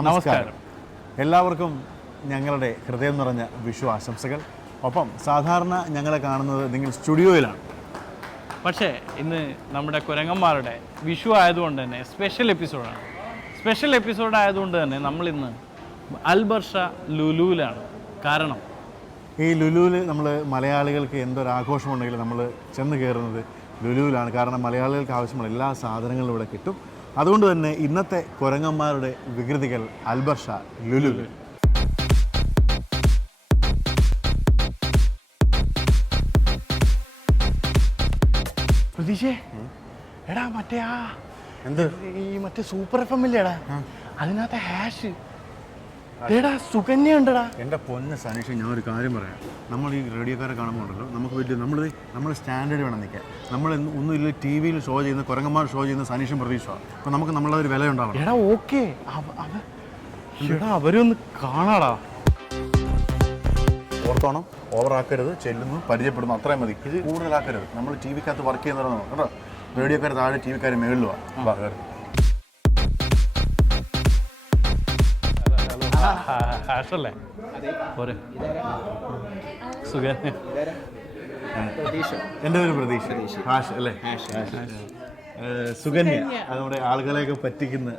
നമസ്കാരം. എല്ലാവർക്കും ഞങ്ങളുടെ ഹൃദയം നിറഞ്ഞ വിഷു ആശംസകൾ. ഒപ്പം സാധാരണ ഞങ്ങളെ കാണുന്നത് നിങ്ങൾ സ്റ്റുഡിയോയിലാണ്. പക്ഷേ ഇന്ന് നമ്മുടെ കുരങ്ങന്മാരുടെ വിഷു ആയതുകൊണ്ട് തന്നെ സ്പെഷ്യൽ എപ്പിസോഡ് ആയതുകൊണ്ട് തന്നെ നമ്മളിന്ന് അൽബർഷ ലുലുവിലാണ്. കാരണം ഈ ലുലുവിൽ നമ്മൾ മലയാളികൾക്ക് എന്തൊരാഘോഷമുണ്ടെങ്കിലും നമ്മൾ ചെന്ന് കയറുന്നത് ലുലുവിലാണ്. കാരണം മലയാളികൾക്ക് ആവശ്യമുള്ള എല്ലാ സാധനങ്ങളും ഇവിടെ കിട്ടും. അതുകൊണ്ട് തന്നെ ഇന്നത്തെ കുരങ്ങന്മാരുടെ വികൃതികൾ അൽബർഷ ലുലുവിൽ. പ്രതീക്ഷേ, എടാ മറ്റേ എന്ത് ഈ മറ്റേ സൂപ്പർ FM ഇല്ലേടാ, അതിനകത്തെ ഹാഷ് എടാ സുകന്യ ഉണ്ടടാ. എൻ്റെ പൊന്ന് സനീഷ്, ഞാൻ ഒരു കാര്യം പറയാം. നമ്മൾ ഈ റേഡിയോക്കാരെ കാണുമ്പോൾ ഉണ്ടല്ലോ, നമുക്ക് വലിയ നമ്മൾ സ്റ്റാൻഡേർഡ് വേണം നിൽക്കാൻ. നമ്മൾ ഒന്നുമില്ല ടി വിയിൽ ഷോ ചെയ്യുന്ന കുരങ്ങന്മാർ ഷോ ചെയ്യുന്ന സനീഷും പ്രതീക്ഷമാണ്. അപ്പോൾ നമുക്ക് നമ്മളൊരു വില ഉണ്ടാവണം. എടാ ഓക്കെ, എടാ അവരൊന്ന് കാണാടാ. ഓർത്തോണം, ഓവറാക്കരുത്. ചെല്ലുന്നു, പരിചയപ്പെടുന്നു, അത്രയും മതി. ഇത് കൂടുതലാക്കരുത്. നമ്മൾ ടി വിക്കകത്ത് വർക്ക് ചെയ്യുന്നവരാണ് കേട്ടോ. റേഡിയോക്കാർ താഴെ, ടി വിക്കാർ മേളിലുമാണ്. ഹാഷല്ലേ പോരെ? സുഖം. എൻ്റെ പേര് പ്രതീക്ഷ. ഹാഷ് അല്ലേ? സുകന്യ. നമ്മുടെ ആളുകളെയൊക്കെ പറ്റിക്കുന്ന.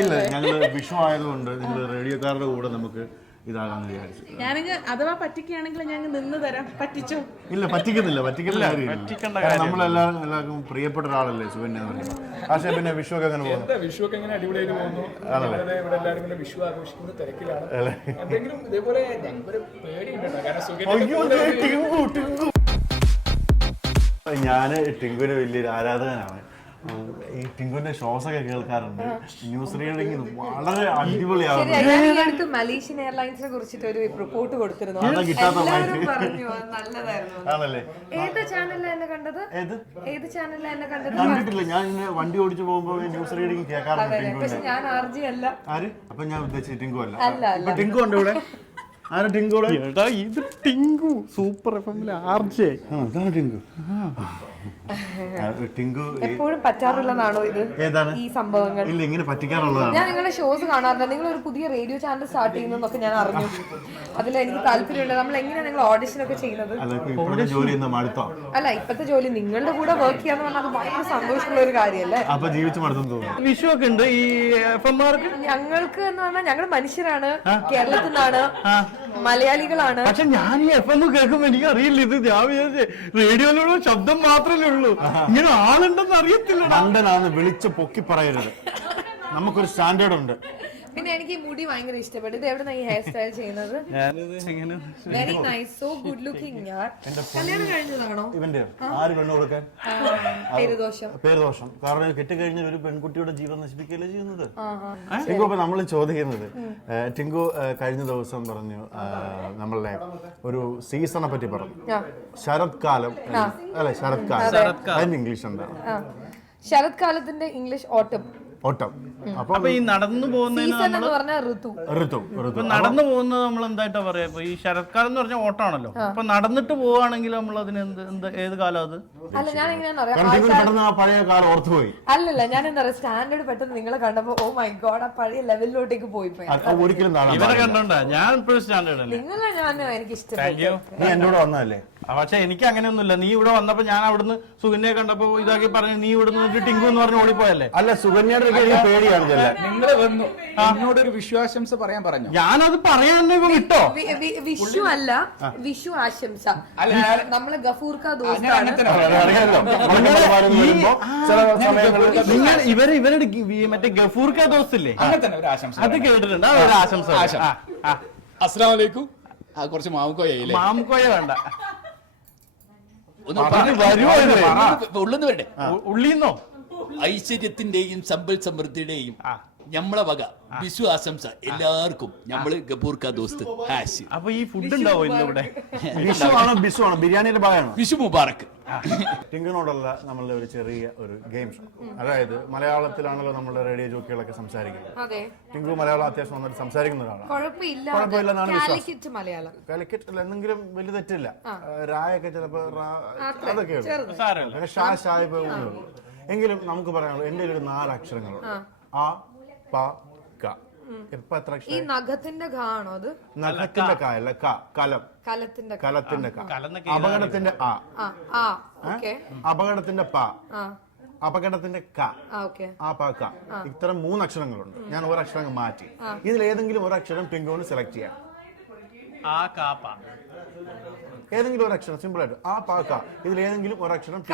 ഇല്ല, ഞങ്ങൾ വിഷു ആയതുകൊണ്ട് നിങ്ങൾ റേഡിയോക്കാരുടെ കൂടെ നമുക്ക് ഇതാകാന്ന് വിചാരിച്ചു. ഞാനിങ്ങ് അഥവാ പറ്റിക്കുകയാണെങ്കിൽ ഞാൻ നിന്ന് തരാം. പറ്റിച്ചോ? ഇല്ല, പറ്റിക്കുന്നില്ല. നമ്മളെല്ലാവർക്കും പ്രിയപ്പെട്ട ഒരാളല്ലേ സുകന്യ എന്ന് പറയുന്നത്. പക്ഷേ പിന്നെ വിഷു ഒക്കെ അങ്ങനെ പോകുന്നു. വിഷുവൊക്കെ ഇങ്ങനെ അടിപൊളിയായിട്ട് പോകുന്നു. ഇവിടെ എല്ലാവരും കൂടെ വിഷു ആഘോഷിക്കുന്ന തിരക്കിലാണ്. എന്തെങ്കിലും ഇതേപോലെ ഞങ്ങൾക്കൊരു പേടിയുണ്ടോ? കാരണം ഞാൻ ടിങ്കുവിന് വലിയൊരു ആരാധകനാണ്. ഈ ടിങ്കുവിന്റെ ഷോസ് ഒക്കെ കേൾക്കാറുണ്ട്. ന്യൂസ് റീഡിംഗ് വളരെ അടിപൊളിയാണ്. മലേഷ്യൻ എയർലൈൻസിനെ കുറിച്ചിട്ട് ഒരു റിപ്പോർട്ട് കൊടുത്തിരുന്നു. ആണല്ലേ? ഏത് ചാനലിലാണ് എന്നെ കണ്ടത്? ഏത് ചാനലിലാണ് എന്നെ കണ്ടത്? കണ്ടിട്ടില്ല. ഞാൻ ഇങ്ങനെ വണ്ടി ഓടിച്ചു പോകുമ്പോൾ ന്യൂസ് റീഡിംഗ് കേൾക്കാറുണ്ട്. പക്ഷെ ഞാൻ ആർജി അല്ല. ആര്? അപ്പൊ ഞാൻ ഉദ്ദേശിച്ചത് ടിങ്കു അല്ല. ഇപ്പൊ ടിങ്കു ഉണ്ട് ഇവിടെ. ആരാ ടിങ്കു? എടാ ഇത് ടിങ്കു, സൂപ്പർ FM ആർജെ. അതാണ് ടിങ്കു. ടിങ്കു എപ്പോഴും പറ്റാറുള്ളതാണോ ഇത്? ഏതാണ് ഈ സംഭവങ്ങൾ? ഇല്ല, ഇങ്ങനെ പറ്റിക്കാറുള്ളതാണ്. ഞാൻ നിങ്ങളുടെ ഷോസ് കാണാറില്ല. നിങ്ങൾ ഒരു പുതിയ റേഡിയോ ചാനൽ സ്റ്റാർട്ട് ചെയ്യുന്നതൊക്കെ ഞാൻ അറിഞ്ഞു. അതിൽ എനിക്ക് താല്പര്യമുണ്ട്. നമ്മൾ എങ്ങനെയാണ് നിങ്ങൾ ഓഡിഷൻ ഒക്കെ ചെയ്യുന്നത്? ജോലി മടുത്തോ? അല്ല, ഇപ്പത്തെ ജോലി നിങ്ങളുടെ കൂടെ വർക്ക് ചെയ്യാന്ന് പറഞ്ഞാൽ അത് ഭയങ്കര സന്തോഷമുള്ള ഒരു കാര്യമല്ലേ? അപ്പൊ ജീവിച്ചു മടുത്തെന്ന് തോന്നുന്നു. വിഷു ഒക്കെ ഉണ്ട് ഈ FM-മാർക്ക്. ഞങ്ങൾക്ക് എന്ന് പറഞ്ഞാൽ ഞങ്ങൾ മനുഷ്യരാണ്, കേരളത്തിൽ നിന്നാണ്, മലയാളികളാണ്. പക്ഷെ ഞാൻ ഈ FM കേൾക്കുമ്പോ എനിക്ക് അറിയില്ല. ഇത് ഞാൻ വിചാരിച്ചേ റേഡിയോയിലുള്ള ശബ്ദം മാത്രമേ ഉള്ളൂ. ഇങ്ങനെ ആളുണ്ടെന്ന് അറിയത്തില്ല. മണ്ടനാന്ന് വിളിച്ച് പൊക്കി പറയരുത്. നമുക്കൊരു സ്റ്റാൻഡേർഡ് ഉണ്ട്. പിന്നെ എനിക്ക് ഈ മുടി ഭയങ്കര ഇഷ്ടപ്പെട്ടു. ഇത് എവിടെ ഈ ഹെയർ സ്റ്റൈൽ ചെയ്യുന്നത്? Very nice, so good looking. കല്യാണം കഴിഞ്ഞതാണോ ഇവന്റെ? ആര് പെണ്ണ് കൊടുക്കാൻ? പേരുദോഷം. കാരണം കെട്ടിക്കഴിഞ്ഞ ഒരു പെൺകുട്ടിയുടെ ജീവൻ നശിപ്പിക്കുകയല്ലേ ചെയ്യുന്നത്. ടിങ്കു, അപ്പൊ നമ്മൾ ചോദിക്കുന്നത്, ടിങ്കു കഴിഞ്ഞ ദിവസം പറഞ്ഞു നമ്മളുടെ ഒരു സീസണെ പറ്റി പറഞ്ഞു. ശരത്കാലം അല്ലെ? ശരത്കാലം ഇംഗ്ലീഷ് എന്താണ്? ശരത്കാലത്തിന്റെ ഇംഗ്ലീഷ് ഓട്ടം. അപ്പൊ ഈ നടന്നു പോകുന്നതിന് നടന്നു പോകുന്നത് നമ്മൾ എന്തായിട്ടാ പറയാ? ഇപ്പൊ ഈ ശരത്കാലം എന്ന് പറഞ്ഞാൽ ഓട്ടമാണല്ലോ. അപ്പൊ നടന്നിട്ട് പോവാണെങ്കിൽ നമ്മൾ അതിന് ഏത് കാലം അത്? അല്ല, ഞാൻ എങ്ങനെയാ പഴയ കാലം ഓർത്തുപോയി. അല്ലല്ല, ഞാൻ എന്താ പറയാ, സ്റ്റാൻഡേർഡ് പെട്ടെന്ന് നിങ്ങളെ കണ്ടപ്പോ ഓ മൈ ഗോഡ്, ആ പഴയ ലെവലിലോട്ടേക്ക് പോയി. ഒരിക്കലും ഇവരെ കണ്ടോണ്ടാ ഞാൻ ഇപ്പോഴും സ്റ്റാൻഡേർഡ് അല്ലേ? നിങ്ങളെ ഞാൻ എനിക്ക് ഇഷ്ടപ്പെട്ടു. നീ എന്നോട് വന്നതല്ലേ? പക്ഷെ എനിക്ക് അങ്ങനെയൊന്നുമില്ല. നീ ഇവിടെ വന്നപ്പോ ഞാൻ അവിടുന്ന് സുകന്യയെ കണ്ടപ്പോ ഇതാക്കി പറഞ്ഞു, നീ ഇവിടുന്ന് ടിങ്കു എന്ന് പറഞ്ഞ് ഓടിപ്പോയല്ലേ? അല്ല, സുകന്യയുടെ പേടിയാണ്. നിങ്ങൾ വന്നു എന്നോടൊരു വിശ്വാസംസ പറയാൻ പറഞ്ഞു. ഞാനത് പറയാൻ വിട്ടോ. വിഷു അല്ല, വിഷു ആശംസ. നമ്മളെ ഗഫൂർക്ക ഇവരുടെ മറ്റേ ഗഫൂർക്ക ദോസ്തില്ലേ, അത് കേട്ടിട്ടുണ്ട്. ആശംസ. അസ്സലാമു അലൈക്കും. കുറച്ച് മാമുക്കോയല്ലേ? മാമുക്കോയ വേണ്ട, ഉള്ളെന്ന് വരട്ടെ. ഉള്ളിന്നോ? ഐശ്വര്യത്തിന്റെയും സമ്പൽ സമൃദ്ധിയുടെയും ഞമ്മളെ വക വിഷു ആശംസ എല്ലാവർക്കും. നമ്മള് ഗബൂർക്ക ദോസ്ത് ഹാഷ്. അപ്പൊ ഈ ഫുഡ് ഉണ്ടാവോ ഇന്നിവിടെ? ബിരിയാണിയുടെ ഭാഗമാണ്. വിഷു മുബാറക്ക്. ടിങ്കിനോടുള്ള നമ്മളുടെ ഒരു ചെറിയ ഒരു ഗെയിം ഷോ. അതായത് മലയാളത്തിലാണല്ലോ നമ്മുടെ റേഡിയോ ജോക്കികളൊക്കെ സംസാരിക്കുന്നത്. ടിങ്കു മലയാളം അത്യാവശ്യം നന്നായിട്ട് സംസാരിക്കുന്ന ഒരാളാണ്. കുഴപ്പമില്ലെന്നാണ് വിശ്വാസം. കാലിക്കറ്റ് എന്തെങ്കിലും വലിയ തെറ്റില്ല. രായൊക്കെ ചിലപ്പോ അതൊക്കെയാണ്. ഷാ ഷായ് പോകുന്നുള്ളൂ. എങ്കിലും നമുക്ക് പറയാനുള്ളൂ എന്റെ ഒരു 4 അക്ഷരങ്ങളുണ്ട്. ആ പ ക. ഇപ്പൊ എത്ര ഈ അക്ഷരം? നഖത്തിന്റെ ഘ ആണോ അത്? നഖത്തിന്റെ ക അല്ല ക. കലം. കലത്തിന്റെ കലത്തിന്റെ ക. കലന്നൊക്കെ അപകടത്തിന്റെ ആ. ഓക്കെ. അപകടത്തിന്റെ പ. അപകടത്തിന്റെ ക. ഓക്കെ. ആ പ ക. ഇത്തരം 3 അക്ഷരങ്ങളുണ്ട്. ഞാൻ ഒരു അക്ഷരം മാറ്റി. ഇതിൽ ഏതെങ്കിലും ഒരു അക്ഷരം ടിങ്കുവിന് സെലക്ട് ചെയ്യാം. ആ കാപ്പ. ഏതെങ്കിലും ഒരു അക്ഷരം സിമ്പിൾ ആയിട്ട് ആ പ ക. ഇതിൽ ഏതെങ്കിലും ഒരു അക്ഷരം ക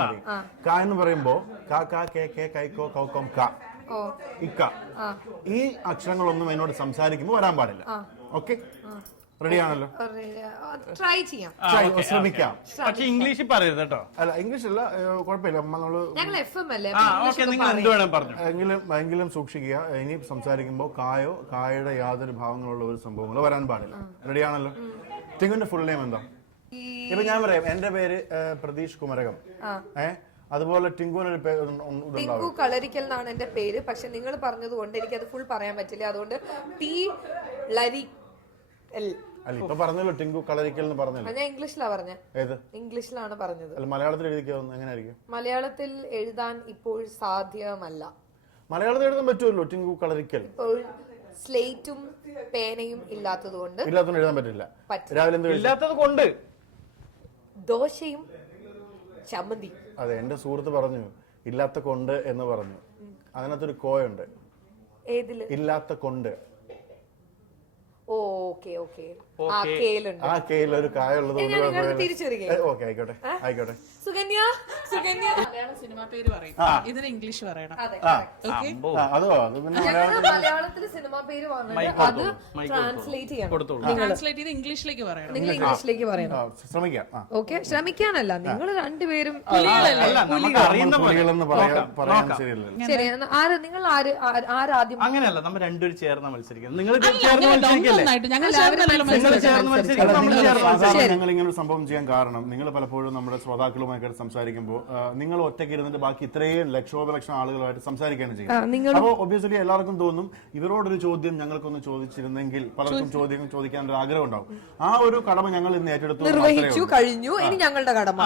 മതി. ക എന്ന് പറയുമ്പോ ക ക കെ കെ കൈക്കോ കൗക്കം ക. ഇക്ക. ഈ അക്ഷരങ്ങളൊന്നും എന്നോട് സംസാരിക്കുമ്പോൾ വരാൻ പാടില്ല. ഓക്കെ, റെഡി ആണല്ലോ? ട്രൈ ചെയ്യാം, ശ്രമിക്കാം. പക്ഷെ ഇംഗ്ലീഷിൽ പറയരുത് കേട്ടോ. അല്ല, ഇംഗ്ലീഷ് അല്ല, കുഴപ്പമില്ല. നമ്മള് എങ്കിലും സൂക്ഷിക്കുക. ഇനി സംസാരിക്കുമ്പോൾ കായോ കായയുടെ യാതൊരു ഭാവങ്ങളുള്ള ഒരു സംഭവങ്ങളോ വരാൻ പാടില്ല. റെഡി ആണല്ലോ? ടിങ്കുവിന്റെ ഫുൾ നെയിം എന്താ? ഇപ്പൊ ഞാൻ പറയാം, എന്റെ പേര് പ്രതീഷ് കുമരകം. അതുപോലെ ടിങ്കുവിനൊരു ടിങ്കു കളരിക്കൽ എന്നാണ് എന്റെ പേര്. പക്ഷെ നിങ്ങൾ പറഞ്ഞത് കൊണ്ട് എനിക്ക് അത് ഫുൾ പറയാൻ പറ്റില്ല. അതുകൊണ്ട് ടി ലരി അല്ല, ഇപ്പൊ പറഞ്ഞല്ലോ ടിങ്കു കളരിക്കൽ എന്ന് പറഞ്ഞല്ലോ. ഞാൻ ഇംഗ്ലീഷിലാണ് പറഞ്ഞത്. ഏത് ഇംഗ്ലീഷിലാണ് പറഞ്ഞത്? അല്ല, മലയാളത്തിൽ എഴുതിക്കാവുന്ന എങ്ങനെയായിരിക്കും? മലയാളത്തിൽ എഴുതാൻ ഇപ്പോൾ സാധ്യമല്ല. മലയാളത്തിൽ എഴുതാൻ പറ്റുമല്ലോ ടിങ്കു കളരിക്കൽ. ഇപ്പോൾ സ്ലേറ്റും പേനയും ഇല്ലാത്തതുകൊണ്ട് എഴുതാൻ പറ്റില്ല. രാവിലെ ഇല്ലാത്തത് കൊണ്ട് ദോശയും ചമ്മന്തി. അതെ, എന്റെ സുഹൃത്ത് പറഞ്ഞു ഇല്ലാത്ത കൊണ്ട് എന്ന് പറഞ്ഞു. അതിനകത്തൊരു കോയുണ്ട്. ഏതില്? ഇല്ലാത്ത കൊണ്ട്. Okay okay. ആ കേലുണ്ട്. ആ കേയിൽ ഒരു കായുള്ളത്. ഓക്കെ, ആയിക്കോട്ടെ ആയിക്കോട്ടെ. സുകന്യ, സുകന്യ മലയാളം സിനിമ പേര് പറയും, ഇതിന് ഇംഗ്ലീഷ് പറയണം. മലയാളത്തിൽ സിനിമ പേര് പറഞ്ഞിട്ട് അത് ട്രാൻസ്ലേറ്റ് ചെയ്യണം. ട്രാൻസ്ലേറ്റ് ചെയ്ത് ഇംഗ്ലീഷിലേക്ക് പറയണം. നിങ്ങൾ ഇംഗ്ലീഷിലേക്ക് പറയണം. ശ്രമിക്കാം. ഓക്കെ, ശ്രമിക്കാനല്ല, നിങ്ങൾ രണ്ടുപേരും ശരി. നിങ്ങൾ ആരാദ്യം? അങ്ങനെയല്ല, നമ്മൾ രണ്ടുപേരും ചേർന്ന് മത്സരിക്കുന്നത്. നിങ്ങൾ ചേർന്ന് മത്സരിക്കല്ലേ? ഞങ്ങൾ ഇങ്ങനെ ഒരു സംഭവം ചെയ്യാൻ കാരണം, നിങ്ങൾ പലപ്പോഴും നമ്മുടെ ശ്രോതാക്കളുമായി സംസാരിക്കുമ്പോൾ നിങ്ങൾ ഒറ്റയ്ക്ക് ഇരുന്നിട്ട് ബാക്കി ഇത്രയും ലക്ഷോപലക്ഷം ആളുകളുമായിട്ട് സംസാരിക്കുകയാണ് ചെയ്യുന്നത്. അപ്പോൾ ഒബ്വിയസ്ലി എല്ലാവർക്കും തോന്നും ഇവരോടൊരു ചോദ്യം ഞങ്ങൾക്കൊന്ന് ചോദിച്ചിരുന്നെങ്കിൽ, പലർക്കും ചോദിക്കാൻ ഒരു ആഗ്രഹം ഉണ്ടാവും. ആ ഒരു കടമ ഞങ്ങൾ ഇന്ന് ഏറ്റെടുത്തു, നിർവഹിച്ചു കഴിഞ്ഞു. ഇനി ഞങ്ങളുടെ കടമ.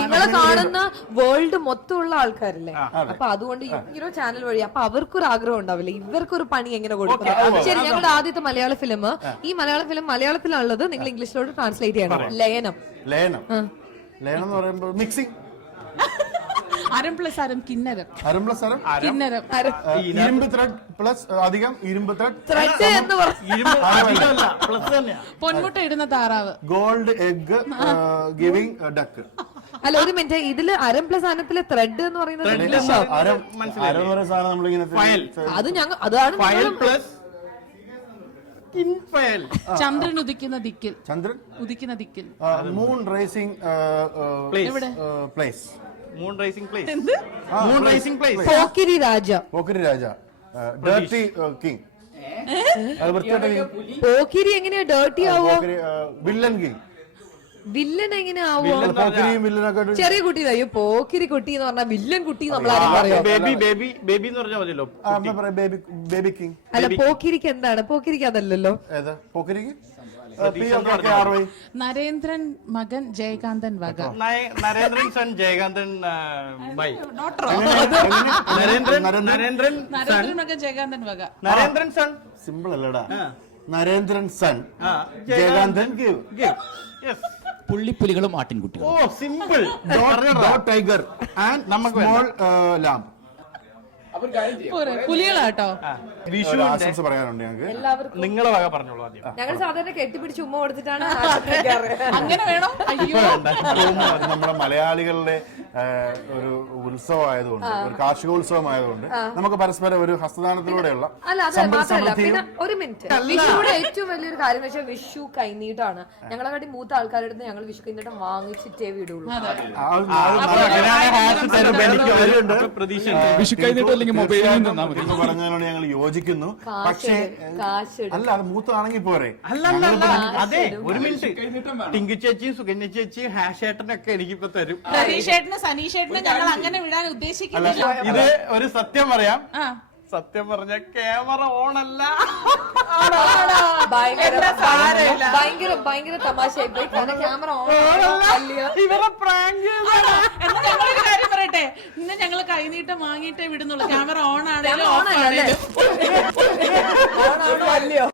നിങ്ങളെ കാണുന്ന വേൾഡ് മൊത്തമുള്ള ആൾക്കാരല്ലേ, അപ്പൊ അതുകൊണ്ട് ഈ ചാനൽ വഴി അപ്പൊ അവർക്കൊരു ആഗ്രഹം ഉണ്ടാവില്ല, ഇവർക്കൊരു പണി എങ്ങനെ കൊടുക്കണം. ശരി, ഞങ്ങളുടെ ആദ്യത്തെ മലയാള ഫിലിം, ഈ മലയാള ഫിലിം മലയാളത്തിലാണുള്ളത്, നിങ്ങൾ ഇംഗ്ലീഷിലോട്ട് ട്രാൻസ്ലേറ്റ് ചെയ്യണം. ലയനം. ലയനം ലയനം എന്ന് പറയുമ്പോൾ മിക്സിംഗ്. അരം പ്ലസ് അരം കിന്നരം. അരം പ്ലസ് അരം കിന്നരം. ഇരുമ്പ് ത്രെഡ് പ്ലസ് അധികം ഇരുമ്പ് ത്രെഡ്. പൊന്മുട്ട ഇടുന്ന താറാവ്. Gold egg giving duck. അല്ല, ഒരു മിനിറ്റ്, ഇതില് അരം പ്ലസ് അനത്തിലെ ത്രെഡ് എന്ന് പറയുന്നത് അത് ഞങ്ങൾ അതാണ് ചന്ദ്രൻ ഉദിക്കുന്ന ദിക്കിൽ. ചന്ദ്രൻ ഉദിക്കുന്ന ദിക്കിൽ. Moon rising place. Moon rising place. എന്ത്? Moon rising place. Pokkiri Raja. Pokkiri Raja. Dirty king. പോക്കിരി എങ്ങനെയാ ഡേർട്ടി ആവോ? Villain king. വില്ലൻ എങ്ങനെ ആവോ? ചെറിയ കുട്ടി. അയ്യോ, പോക്കിരി കുട്ടി എന്ന് പറഞ്ഞാൽ വില്ലൻ കുട്ടി നമ്മളാരും പറയോ? ബേബി എന്ന് പറഞ്ഞാൽ മതിയല്ലോ. Baby king. അല്ല, പോക്കിരിക്ക് എന്താണ്? പോക്കിരിക്ക് അതല്ലല്ലോ. പോക്കിരിക്ക് നരേന്ദ്രൻ മകൻ ജയകാന്തൻ വക. Narendran son Jayakanthan by. നരേന്ദ്രൻ മകൻ ജയകാന്തൻ വക. നരേന്ദ്രൻ സൺ സിമ്പിൾ അല്ലടാ. Narendran son Jayakanthan give. പുള്ളിപ്പുലികളും ആട്ടിൻകുട്ടികളും. ഓ, simple. Tiger and small lamb. പുലികളാട്ടോ. ആശംസ പറയാനുണ്ട് ഞങ്ങൾക്ക്. എല്ലാവർക്കും നിങ്ങളെ വക പറഞ്ഞോളൂ ആദ്യം. ഞങ്ങൾ സാധാരണ കെട്ടിപ്പിടിച്ച് ഉമ്മ കൊടുത്തിട്ടാണ് അങ്ങനെ വേണോ? അയ്യോ, നമ്മുടെ മലയാളികളുടെ ഒരു ഉത്സവമായതുകൊണ്ട്, ഒരു കാർഷികോത്സവമായതുകൊണ്ട് നമുക്ക് പരസ്പരം ഒരു ഹസ്തദാനത്തിലൂടെയുള്ള. അല്ല, അത് മാത്രമല്ല, പിന്നെ ഒരു മിനിറ്റ്, വിഷുവിടെ ഏറ്റവും വലിയൊരു കാര്യം എന്ന് വെച്ചാൽ വിഷു കൈനീട്ടാണ്. ഞങ്ങളെക്കാട്ടി മൂത്ത ആൾക്കാരുടെ അടുത്ത് ഞങ്ങൾ വിഷു കൈനീട്ടം വാങ്ങിച്ചിട്ടേ വിടുള്ളൂ. പറഞ്ഞതിനോട് ഞങ്ങൾ യോജിക്കുന്നു. പക്ഷേ അല്ല, അത് മൂത്തതാണെങ്കിൽ പോരെ. അതെ, ഒരു മിനിറ്റ്. ടിങ്കു ചേച്ചിയും സുകന്യ ചേച്ചിയും ഹാഷേട്ടനൊക്കെ എനിക്കിപ്പോ തരും. പ്രതീഷേട്ടന് സനീഷേട്ടന് ഞങ്ങൾ അങ്ങനെ വിടാൻ ഉദ്ദേശിക്കുന്നില്ല. ഇത് ഒരു സത്യം പറയാം. സത്യം പറഞ്ഞ ക്യാമറ ഓൺ അല്ല. ഭയങ്കര തമാശയായി പോയി. കാരണം ക്യാമറ ഓൺ. ഇവരെ പ്രാങ്ക്. ഞങ്ങളൊരു കാര്യം പറയട്ടെ, ക്യാമറ ഓൺ ആണെങ്കിലും Camera on ഓഫ് അല്ലേ? ആണെങ്കിലും ഓണാണോ അല്ലയോ?